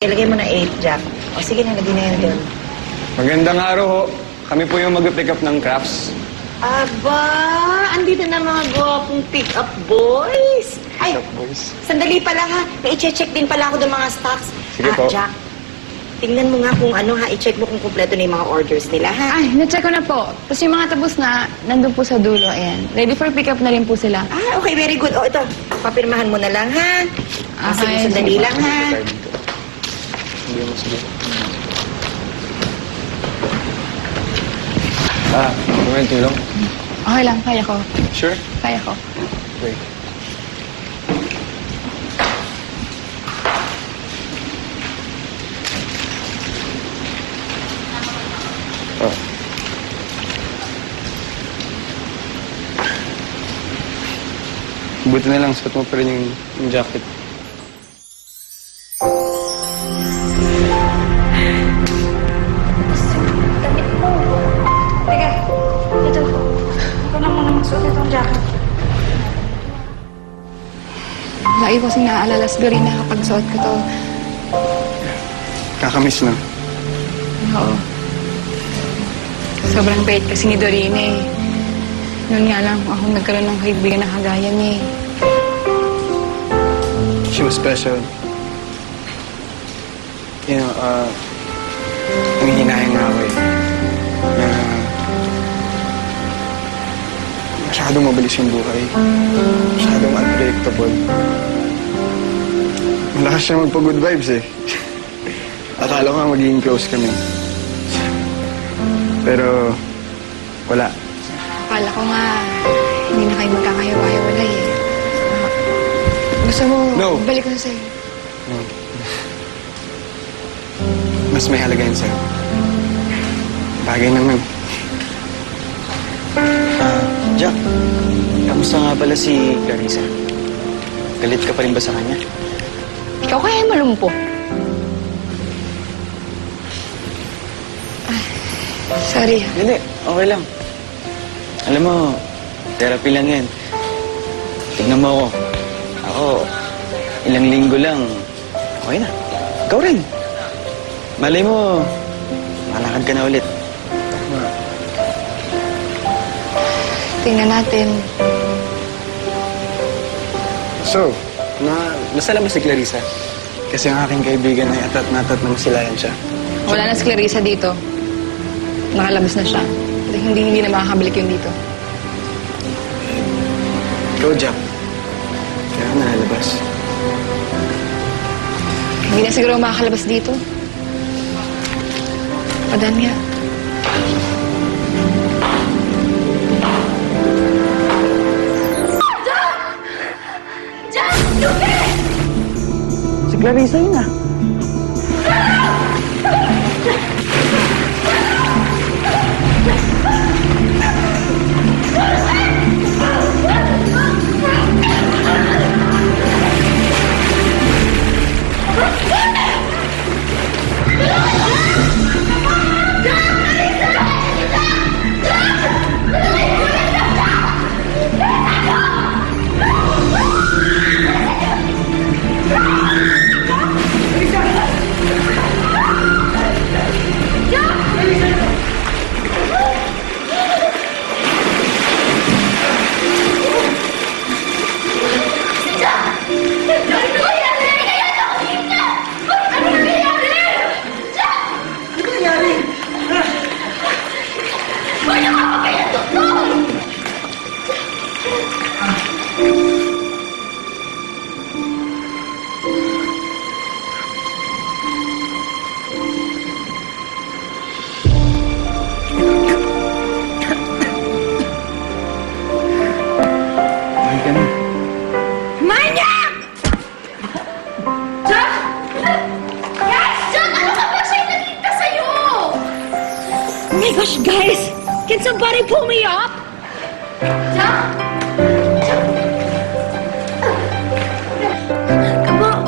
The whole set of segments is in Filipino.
Ilagay mo na 8, Jack. O sige na, lagay na yan doon. Magandang araw ho. Kami po yung mag-pick up ng crafts. Aba, andito na mga gwapong pick-up boys. Ay, Pick up boys. sandali pala ha. May i-check din pala ako ng mga stocks. Sige po. Jack, tingnan mo nga kung ano ha. I-check mo kung kumpleto na yung mga orders nila ha. Ay, na-check ko na po. Tapos yung mga tapos na, nandun po sa dulo. Ayan. Ready for pick-up na rin po sila. Okay, very good. O, ito. Papirmahan mo na lang ha. Sige, Okay, sandali sige. lang ha. Hindi mo sige. May tulong? Okay lang, kaya ko. Sure? Kaya ko. Wait. Oh. Buti na lang, suot mo pa rin yung jacket. Damit mo. Teka, ito. Ikaw na muna magsuot itong jacket. Lagi ko kasing naaalala si Dorina kapag suot ko to. Kakamiss na. Oo. Sobrang bait kasi ni Dorina eh. Noon nga lang ako nagkaroon ng kaibigan na kagaya niya eh. She was special. You know, nangihinayang nga ako eh. Na masyadong mabilis yung buhay. Masyadong unpredictable. Malakas siya magpa-good vibes eh. Akala ko nga magiging close kami. Pero, wala. Akala ko nga, hindi na kayo magkakahiwa-hiwalay eh. Gusto mo, No. balik ko sa'yo. No. Mas may halaga yun sa'yo. Bagay naman. Jack, kamusta nga pala si Clarissa? Galit ka pa rin ba sa kanya? Ikaw kaya malumpo. Sorry. Hindi, okay lang. Alam mo, therapy lang yan. Tignan mo ako. Ako, ilang linggo lang, okay na. Ikaw rin. Malay mo, malakad ka na ulit. Tingnan natin. So, nasala ba si Clarissa? Kasi ang aking kaibigan ay atat ng silayan siya. Wala na si Clarissa dito. Nakalabas na siya. Hindi na makakabalik yun dito. Go, Jack. Kaya ka nalalabas. Hindi na siguro makakalabas dito. Padan nga. Si Clarissa yun ah. Mahal ka na. Manyak! Jack! Yes! Jack, ano ka ba siya'y nagkita sa'yo? Oh my gosh, guys! Can somebody pull me up? Jack! Come on!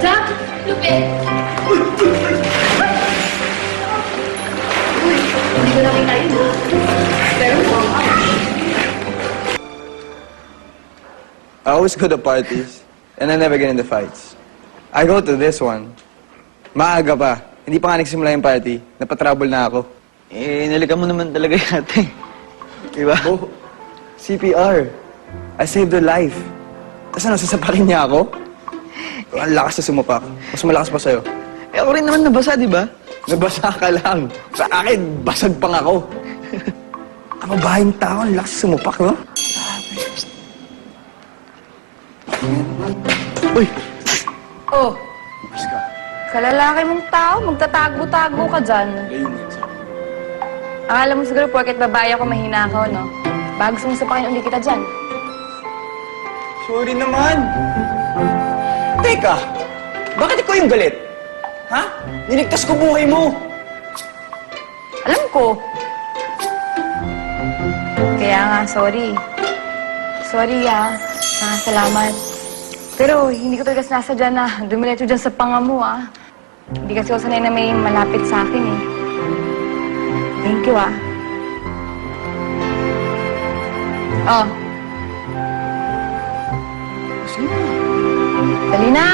Jack! Lupit! Uy, hindi ko nakita yun. Pero I always go to parties, and I never get into fights. I go to this one. Maaga pa. Hindi pa nga nagsimula yung party. Napatrouble na ako. Eh, nalikan mo naman talaga yate. Diba? Oh, CPR. I saved her life. Tapos ano, sasapakin niya ako? Ang lakas na sumapak. Mas malakas pa sa'yo. Eh, ako rin naman nabasa, di ba? Nabasa ka lang. Sa akin, basag pang ako. Ang babaeng tao, ang lakas sumapak, no? Uy! Oh, Mas ka. sa lalaki mong tao, magtatago-tago ka dyan. Akala mo siguro porket babae ako mahina ako, no? Bago gusto mong sapakin ulit kita dyan. Sorry naman. Teka, bakit ikaw yung galit? Ha? Niligtas ko buhay mo. Alam ko. Kaya nga, sorry. Sorry, ah. Salamat. Pero hindi ko talaga sinasadya na dumiretso dyan sa panga mo, ah. Hindi kasi ako sanay na may malapit sa akin, eh. Thank you, ah. Oh. Sige na. Dali na!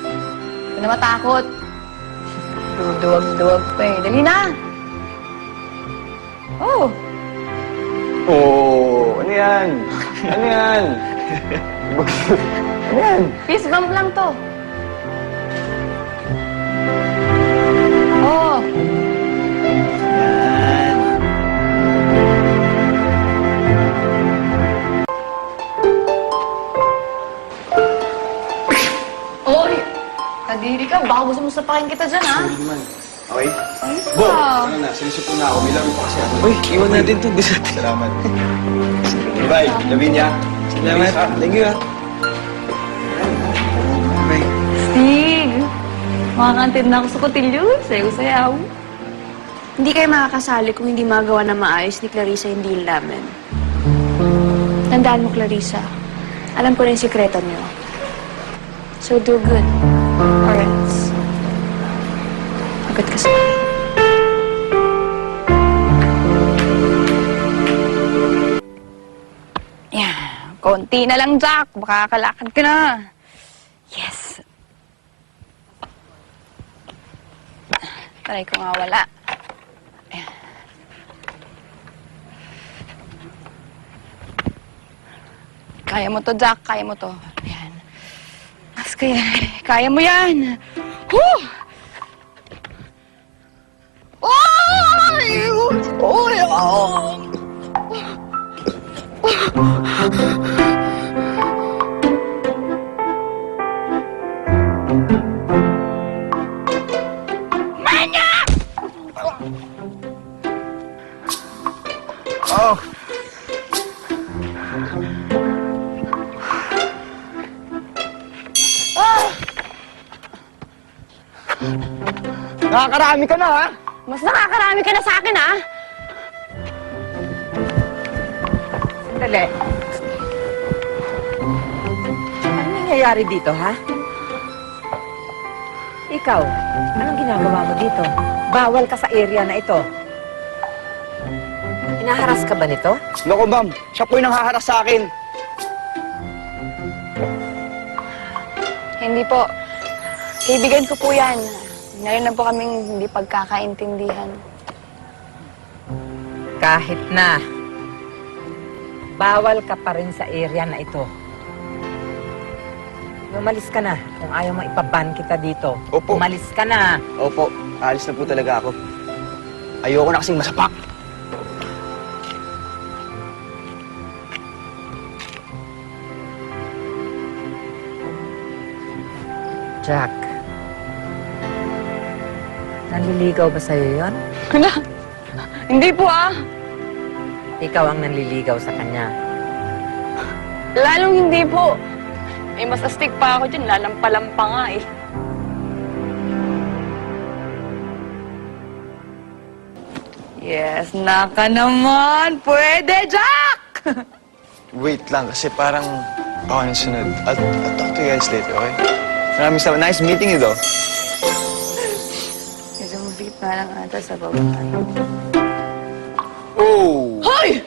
Huwag ka na matakot. Duwag-duwag pa eh. Dali na! Oh! Oh, ano yan? Ano yan? Ano yan? Fist bump lang to. Oh! Oy! Kadiri ka. Baka gusto mo sapakin kita dyan, ha? Sorry naman. Okay? Ayos Bo, ka. ano na, sinisip na ako. May laro pa kasi ako. Uy, iwan natin to. Gusto natin. Salamat. Bye, Lavinia. Salamat. Thank you, ah. Bye. Stig! Makakantid na ako sa kotilyo. Sayaw-sayaw. Hindi kayo makakasali kung hindi magawa na maayos ni Clarissa yung deal namin. Tandaan mo, Clarissa. Alam ko na yung sikreto niyo. So do good. Or else. Agad ka sa akin. Yeah. Konti na lang, Jack. Baka kalakad ka na. Yes. Taray ko nga wala. Ayan. Kaya mo to, Jack. Kaya mo to. Ayan. Mas kaya mo yan. Whew! Ay! Ay! Oh! Nakakarami ka na, ha? Mas nakakarami ka na sa akin, ha? Sandali. Anong nangyayari dito, ha? Ikaw, anong ginagawa mo dito? Bawal ka sa area na ito. Hinaharas ka ba nito? Loko, ma'am. Siya po yung nanghaharas sa akin. Hindi po. Kaibigan ko po yan. Meron na po kaming hindi pagkakaintindihan. Kahit na. Bawal ka pa rin sa area na ito. Umalis ka na kung ayaw mo ipaban kita dito. Opo. Umalis ka na. Opo, alis na po talaga ako. Ayoko na kasing masapak. Jack. Nanliligaw ba sa'yo yun? Hala! Hindi po, ah! Ikaw ang nanliligaw sa kanya. Lalong hindi po. Eh, mas astig pa ako dyan. Lalampalampa nga, eh. Yes, naka naman! Pwede, Jack! Wait lang, kasi parang ako yung sunod. I'll talk to you guys later, okay? Maraming salamat. Nice meeting you, though. Medyo masikip nga lang ata sa baba. Oh! Hoy!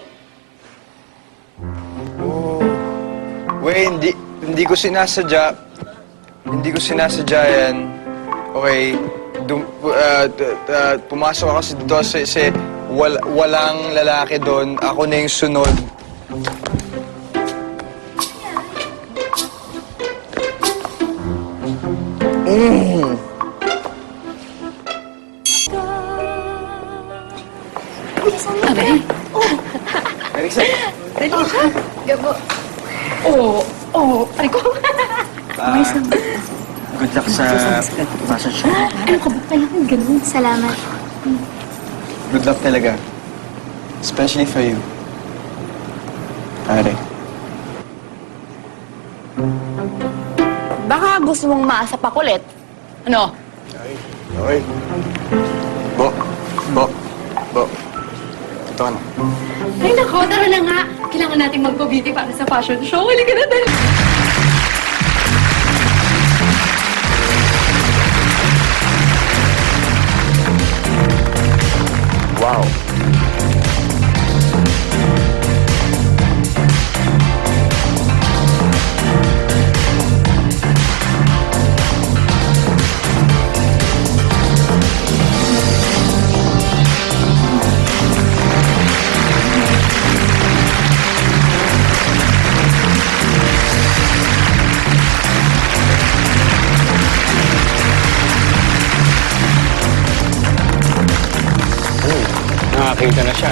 Oh. Wait, hindi ko sinasadya. hindi ko sinasadya yan. Okay? Pumasok ako dito kasi walang lalaki doon. Ako na yung sunod. Marisa, good luck sa fashion show. Ano ka ba? Kailangan ganun. Salamat. good luck talaga. Especially for you. Pare. Baka gusto mong maasa pa kulit. Ano? Okay. Bo. Ito ka na. Ay, nako, tara na nga. Kailangan nating magpa-beauty para sa fashion show. Halika na, dali. Wow. Nakakita na siya.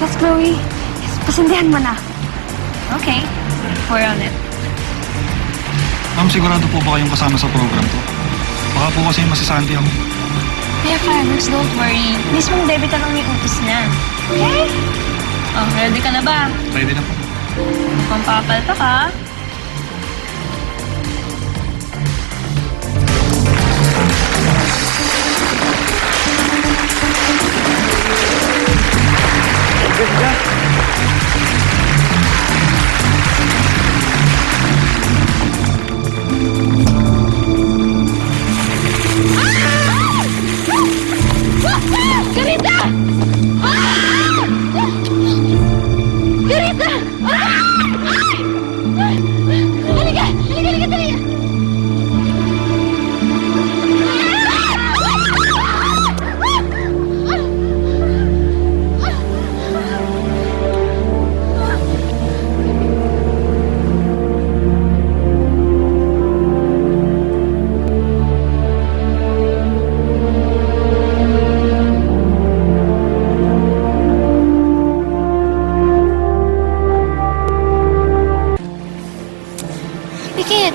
Yes, Chloe. Yes, pasindihan mo na. Okay. We're on it. Ma'am, sigurado po ba kayong kasama sa program to? Baka po kasi masisanti ako. Kaya farmers, don't worry. Mismong debut lang may utos na. Okay? Oh, ready ka na ba? Ready na po. Mukhang papalta ka. Garita! Ah! Garita! Ah! Ay! Halika! Dali! Pikit!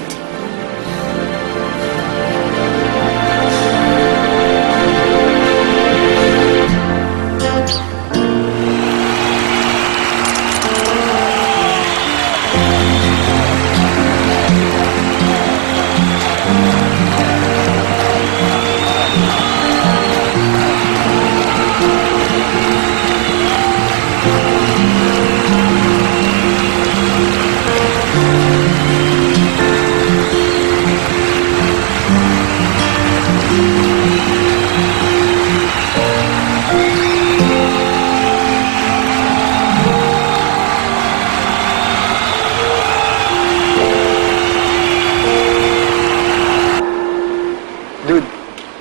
Dude,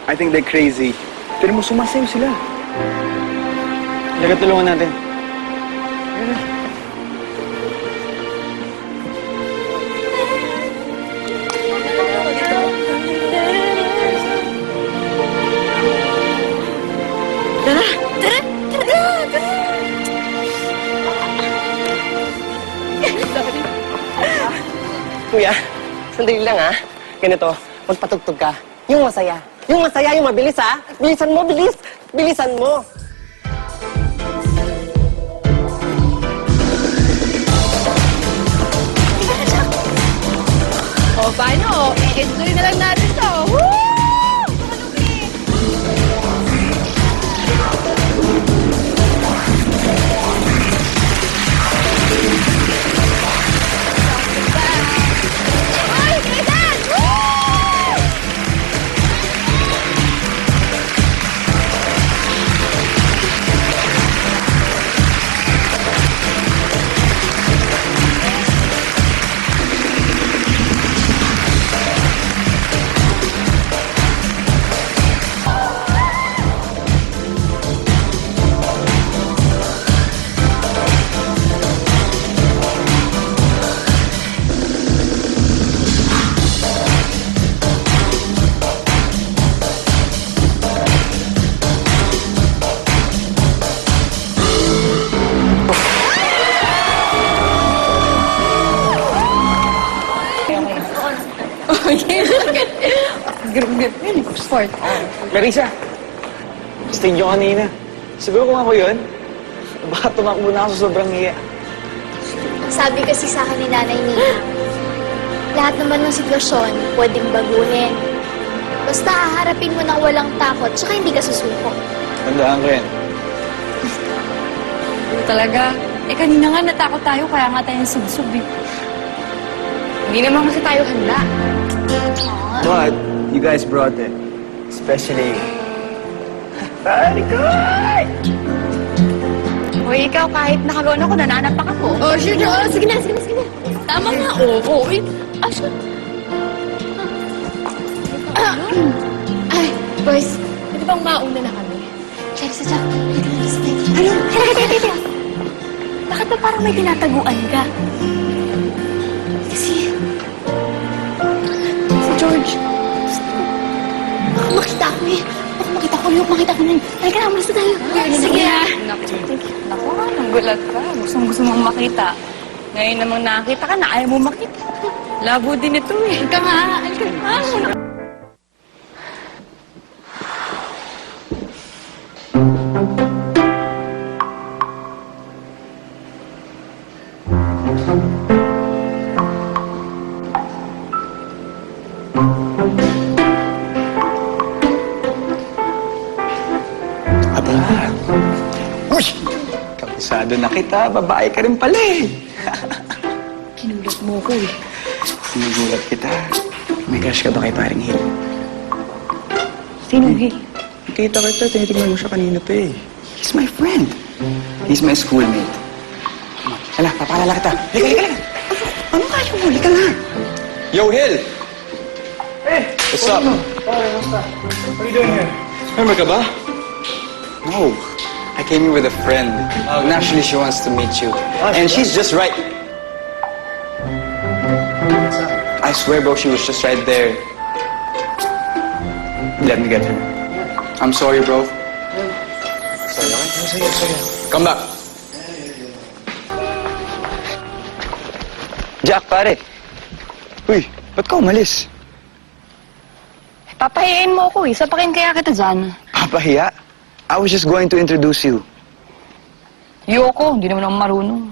I think they're crazy. Pero mo, sumasayaw sila. Halika, tulungan natin. Kuya, sandali lang ha. Ganito, magpatugtog ka. Yung masaya. Yung masaya, yung mabilis ha. Bilisan mo, bilis. Bilisan mo. O, paano? I-enjoy na lang natin to. Woo! Ay, kailan? Woo! Sport. Clarissa, stage nyo kanina. Siguro kung ako yun, baka tumakbo na ako sa sobrang hiya. Sabi kasi sa akin ni Nanay Nina, lahat naman ng sitwasyon pwedeng baguhin. Basta haharapin mo ng walang takot, tsaka hindi ka susuko. Tandaan ko yan. Talaga. Kanina nga natakot tayo, kaya nga tayo sub-sub eh. Hindi naman kasi tayo handa. But, you guys brought it. Especially... Very good! Hoy, ikaw, kahit nakagawa na ako, nananapak ako. Oh, sure. Oh, sige na. Tama nga, oo. Sure. Ay, boys, pwede bang mauna na kami? Clarissa, Jack, Halika. Bakit ba parang may tinataguan ka? Kasi... Si George. Baka makita ko eh. Baka makita ko. Ayok makita ko nun. Halika na, umalis na tayo. Sige na. Naku, nagulat ka. Gusto mong makita. Ngayon namang nakakita ka na, ayaw mo makita. Labo din ito eh. Halika nga. Halika nga. Aba, uy! Kabisado na kita, babae ka rin pala eh. Kinulat mo ko eh. Sinugulat kita. May crush ka ba kay paring Hill? Sino Gil? Nakita kita, tinitignan mo siya kanina pa eh. He's my friend. He's my schoolmate. Come on, hala, papaalala kita. Halika. Ano kayo mo? Halika na. Yo, Hill! Hey! What's up? What are you doing here? Remember ka ba? No. I came here with a friend. Naturally, she wants to meet you. And she's just right. I swear, bro, she was just right there. Let me get her. I'm sorry, bro. Sorry, okay? Sorry. Come back. Jack, pare. Uy, ba't ka umalis? Papahiyain mo ako eh. Sapakin kaya kita dyan. Papahiya? I was just going to introduce you. Yoko, hindi naman ako marunong.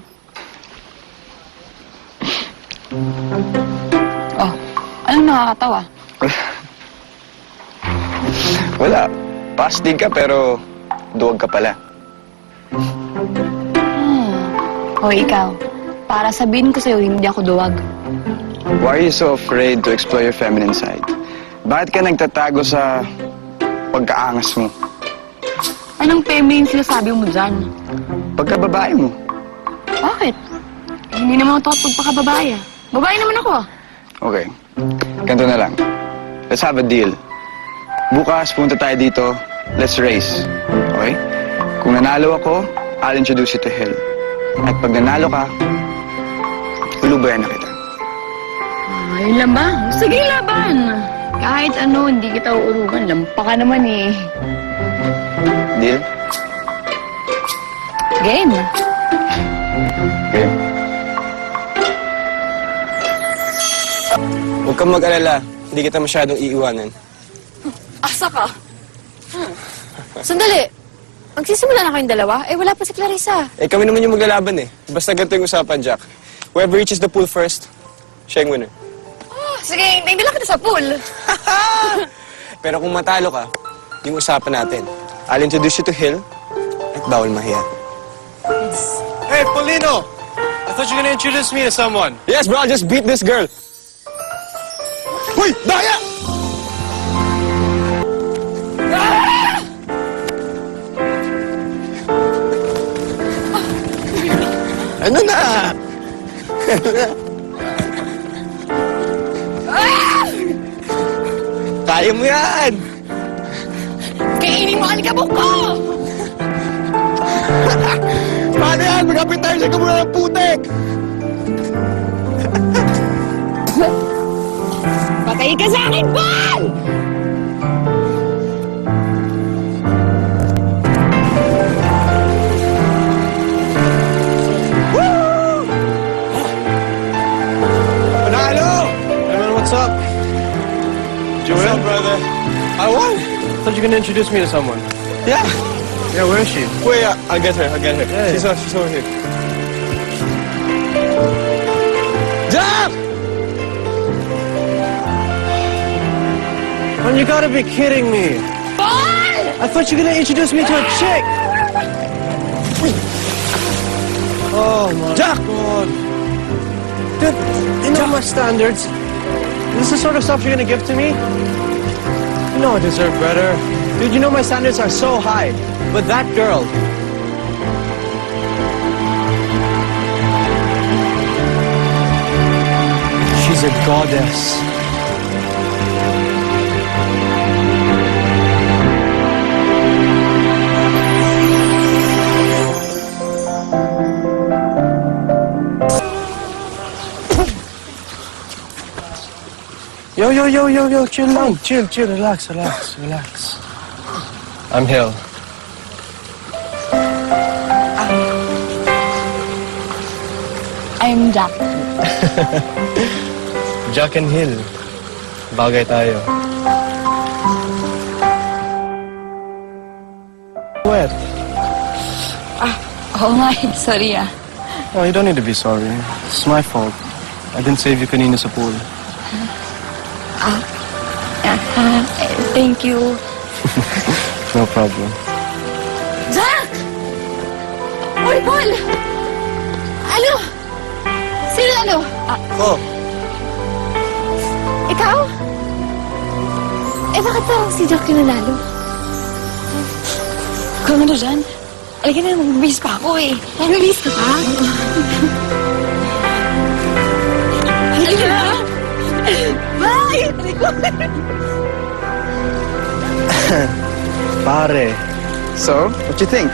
Oh, anong nakakatawa? Wala. Pastig ka pero duwag ka pala. Hoy, ikaw. Para sabihin ko sa'yo, hindi ako duwag. Why are you so afraid to explore your feminine side? Bakit ka nagtatago sa pagkaangas mo? Anong feminine sinasabi mo dyan? Pagkababae mo? Bakit? Hindi naman ako takot pagpakababae ah. Babae naman ako ah. Okay. Ganito na lang. Let's have a deal. Bukas, punta tayo dito. Let's race. Okay? Kung nanalo ako, I'll introduce you to Hill. At pag nanalo ka, hulubayan na kita. Ayun lang ba? Sige, laban. Kahit ano, hindi kita uurugan. Lampa ka naman eh. Deal? Game. Okay. Huwag kang mag-alala. Hindi kita masyadong iiwanan. Asa ka? Sandali. Magsisimula na kayong dalawa? Eh, wala pa si Clarissa. Eh, kami naman yung maglalaban eh. Basta ganito yung usapan, Jack. Whoever reaches the pool first, siya yung winner. Sige, hindi lang kita sa pool. Pero kung matalo ka, yung usapan natin, I'll introduce you to Hill at bawal mahiya. Hey, Polino! I thought you were gonna introduce me to someone. Yes, bro, I'll just beat this girl. Uy! Daya! Ano na? Kaya mo yan! Kainin mo alikabok ko! Paano yan? Magkapit tayo sa kamula ng putek! Patay ka sa akin, Paul! Panalo! Hey man, what's up? on, brother. I won. I thought you were gonna introduce me to someone. Yeah. Yeah, where is she? Wait, I'll get her. Yeah. She's over here. Jack! Man, you gotta be kidding me. I thought you were gonna introduce me to a chick. Oh my Jack! God. Dude, you know my standards. This is the sort of stuff you're gonna give to me? You know I deserve better. Dude, you know my standards are so high. But that girl, she's a goddess. Yo, chill lang. Chill, relax. I'm Hill. I'm Jack. Jack and Hill. Bagay tayo. Wet. Oo nga, sorry ah. Oh, you don't need to be sorry. It's my fault. I didn't save you kanina sa pool. Thank you. No problem. Jack! Uy, Paul! Ano? Sino ano? Oh, Ikaw? Bakit parang si Jack yung nanalo? Kung ano dyan? Alika na, mag-base pa ako eh. Mag-base ka pa? Halika na! Bye! pare. So, what you think?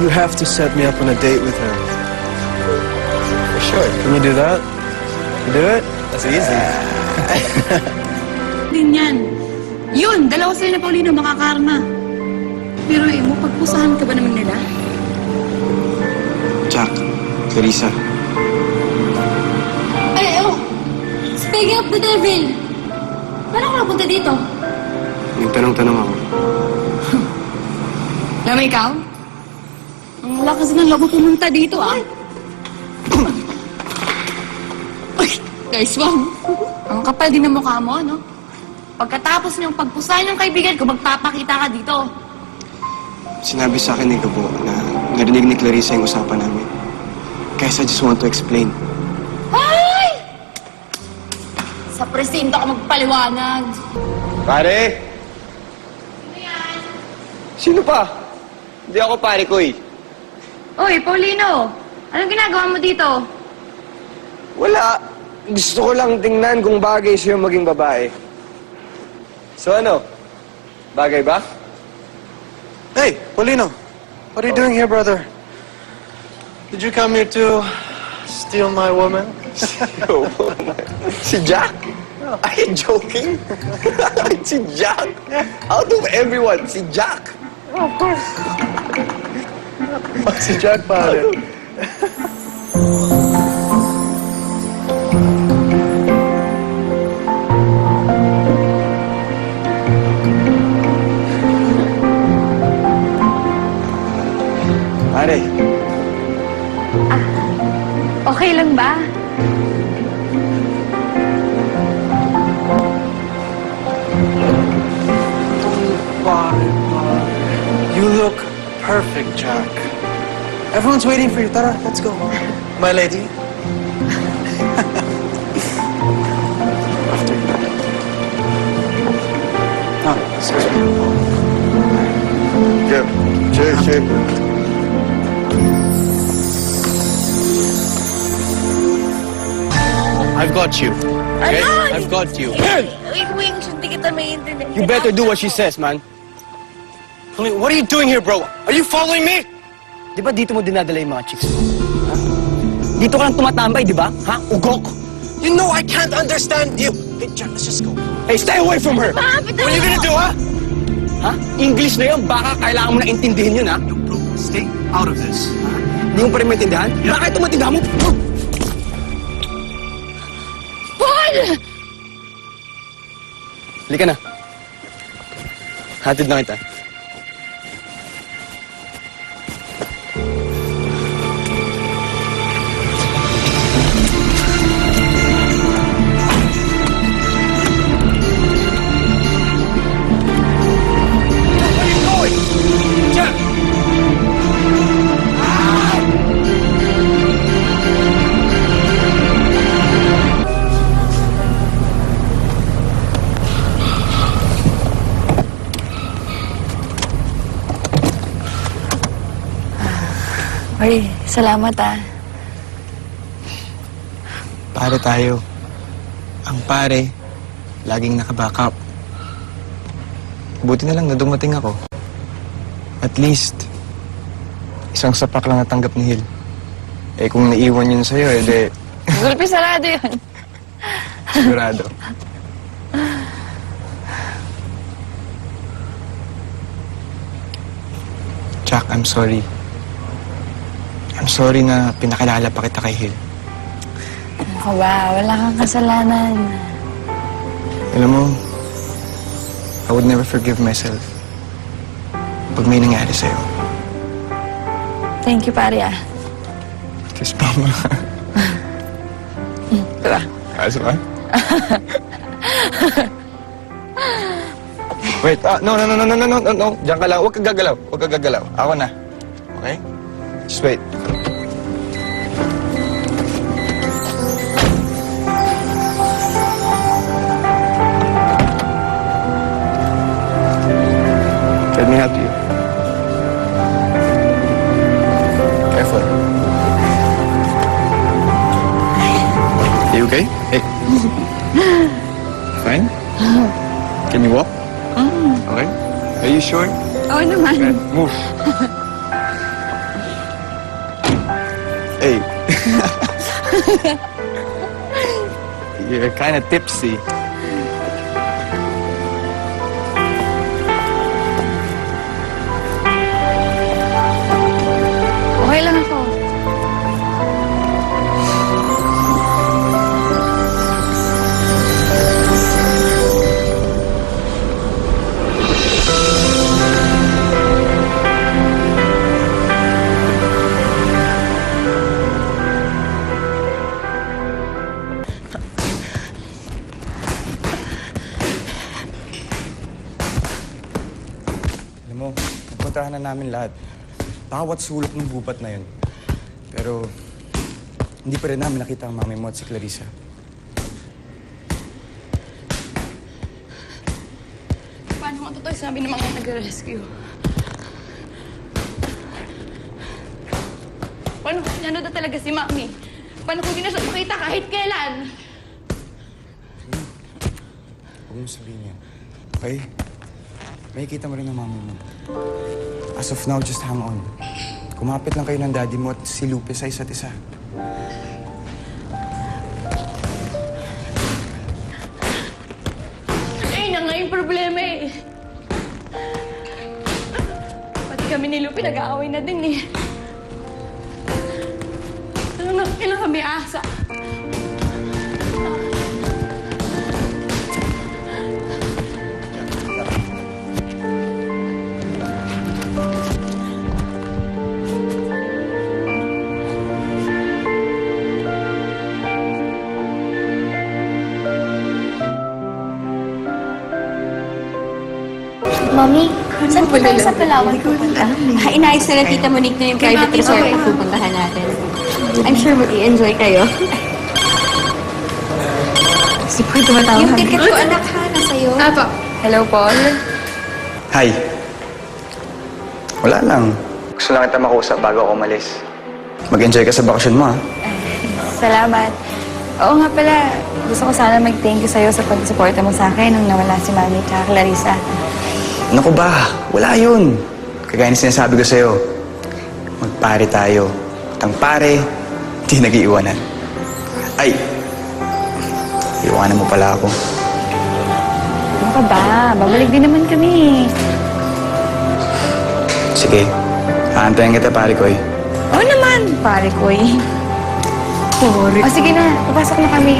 You have to set me up on a date with her. For sure. Can you do that? You do it? That's easy. Din yan. Yun, dalawa sila na Paulino makakarma. Pero mo, pagpusahan ka ba naman nila? Jack, Clarissa. Ay, oh! Speaking of the devil, paano ka napunta dito? Yung tanong-tanong ako. Alam mo ikaw? Ang lakas ng loob mo pumunta dito, ah. Uy, guys, wow. Ang kapal din ng mukha mo, no? Pagkatapos niyong pagpusahan ng kaibigan ko, magpapakita ka dito. Sinabi sa akin ni Gabo na narinig ni Clarissa yung usapan namin. Guys, I just want to explain. Ay! Sa presinto ka magpaliwanag. Pare! Sino pa? Hindi ako pare ko eh. Uy, Paulino! Anong ginagawa mo dito? Wala. Gusto ko lang tingnan kung bagay siya maging babae. So ano? Bagay ba? Hey, Paulino. What are you doing here, brother? Did you come here to steal my woman? Si Jack? Are you joking? Si Jack? Out of everyone, si Jack. Oh, si Jack, pare. Pare, Okay lang ba? You look perfect, Jack. Everyone's waiting for you. Tara, let's go. My lady. After you. Ah, excuse me. Jeff. Cheers. I've got you. Okay? I've got you. Hindi kita maintindihan. You better do what she says, man. What are you doing here, bro? Are you following me? Di ba dito mo dinadala yung mga chicks mo? Ha? Dito ka lang tumatambay, di ba? Ha? Ugok? You know I can't understand you. Hey, Jack, let's just go. Hey, stay away from her! What are you gonna do, huh? Ha? English na yun, baka kailangan mo na intindihin yun, ha? Yo, bro, stay out of this. Hindi mo pa rin maintindihan? Bakit ito maintindihan mo? Paul! Halika na. Hatid na kita. Ay, salamat ah. Pare tayo. Ang pare, laging naka-backup. Buti na lang na dumating ako. At least, isang sapak lang natanggap ni Hill. Eh kung naiwan yun sa'yo, eh Gulpi, sarado yun. sigurado. Jack, I'm sorry. I'm sorry na pinakilala pa kita kay Hill. Ako ba? Wala kang kasalanan. Alam mo, I would never forgive myself pag may nangyari sa'yo. Thank you, pare ah. Kiss pa mo. Diba? Kaso ka? Wait, no. Diyan ka lang. Huwag kang gagalaw. Huwag kang gagalaw. Ako na. Okay? Just wait. Let me help you. Careful. You okay? Hey. Fine? Can you walk? Okay. Are you sure? Oo naman. Okay. Move. Hey. You're kind of tipsy. Okay lang ako. Alam mo, napuntahan na namin lahat. Bawat sulok ng gubat na yun. Pero, hindi pa rin namin nakita ang mami mo at si Clarissa. Paano mo totoo sabi ng mga nag-rescue? Paano kung nanood na talaga si Mami? Paano kung di na siya makita kahit kailan? Huwag mo sabihin yan. Okay? Makikita mo rin ang mami mo. As of now, just hang on. Kumapit lang kayo ng daddy mo at si Lupe sa isa't isa. Eh, na nga yung problema eh. Pati kami ni Lupe nag-aaway na din eh. Kailan kami asa? Mami, saan po tayo sa Palawan pupunta? Inayos na Tita Monique na yung private resort na pupuntahan natin. I'm sure mag-i-enjoy kayo. Si Paul tumatawag. Yung ticket ko, anak ha, nasa'yo. Apo. Hello, Paul. Hi. Wala lang. Gusto lang kita makausap bago ako umalis. Mag-enjoy ka sa bakasyon mo, ha? Salamat. Oo nga pala, gusto ko sana mag-thank you sa'yo sa pag-suporta mo sa akin nung nawala si Mami at Clarissa. Naku ba? Wala yun. Kagaya na sinasabi ko sa'yo, magpare tayo. At ang pare, di nag-iiwanan. Ay! Iwanan mo pala ako. Ano ka ba? Babalik din naman kami. Sige, haantayin kita, pare ko eh. Oo naman, pare ko eh. O sige na, papasok na kami.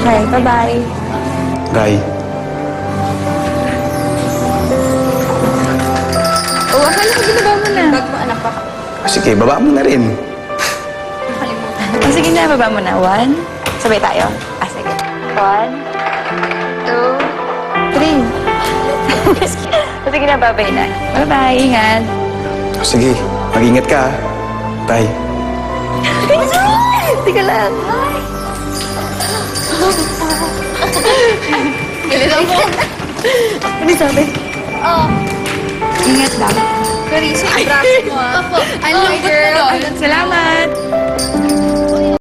Okay, bye-bye. Rai. Oh, akala ko binaba mo na. Bag mo, anak, baka. Sige, baba mo na rin. Oh, sige na, baba mo na. 1. Sabay tayo. Sige. 1, 2, 3. Sige na, babay na. Bye-bye, ingat. Sige, mag-ingat ka. Bye. Tika lang. Ganito mo. Ano sabi? Ingat lang. Clarissa, yung braso mo, ah. Opo. I love girl. Salamat.